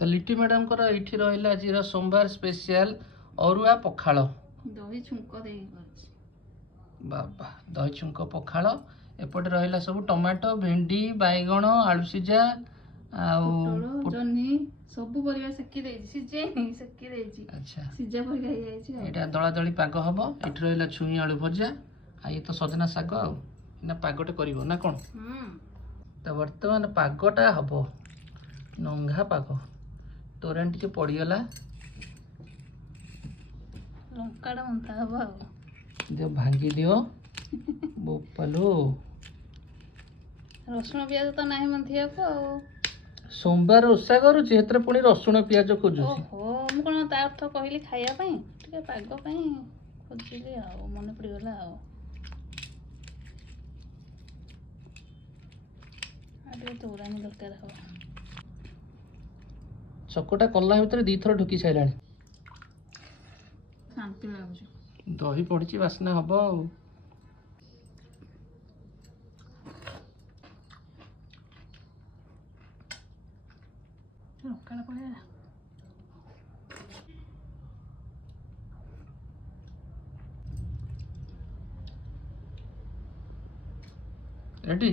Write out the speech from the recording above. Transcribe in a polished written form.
तो लिट्टी मैडम को ये रहा आज सोमवार स्पेशल अरुआ पखाल दही छुंक बाबा दही छुंक पखाल एपटे रहा सब टमाटो भेंडी बैगण आलू सीझा जह्नी सब परिवार सेकी देछि सिजे सेकी देछि अच्छा सिजा पर गाई जाइछि एटा दला दली पाग हम एठी रहा छुई आलू भजा आ ये तो सजना शाग ना पागटे करिवो ना कोन तो वर्तमान पागटा हम नंघा पाग तोरान टिके पड़गला लंकाटा मंता हबो दियो भांगी दियो बोपालो रसुण पियाज तो नाही मंथिया को सोमवार ओषा करूची हेतरे पुणी रसुण पियाज खोजुची ओहो मु कोन ता अर्थ कहली खाइया पई टिके पाग पई खोजिली आ मन पड़ी गला आ आबे तो उरानी दरकार हो चकोटा कला भीतर दी थर ढुकी साइलाणी शांति लागुची दही पड़ी बास्ना हम लंकाटा पड़े रेडी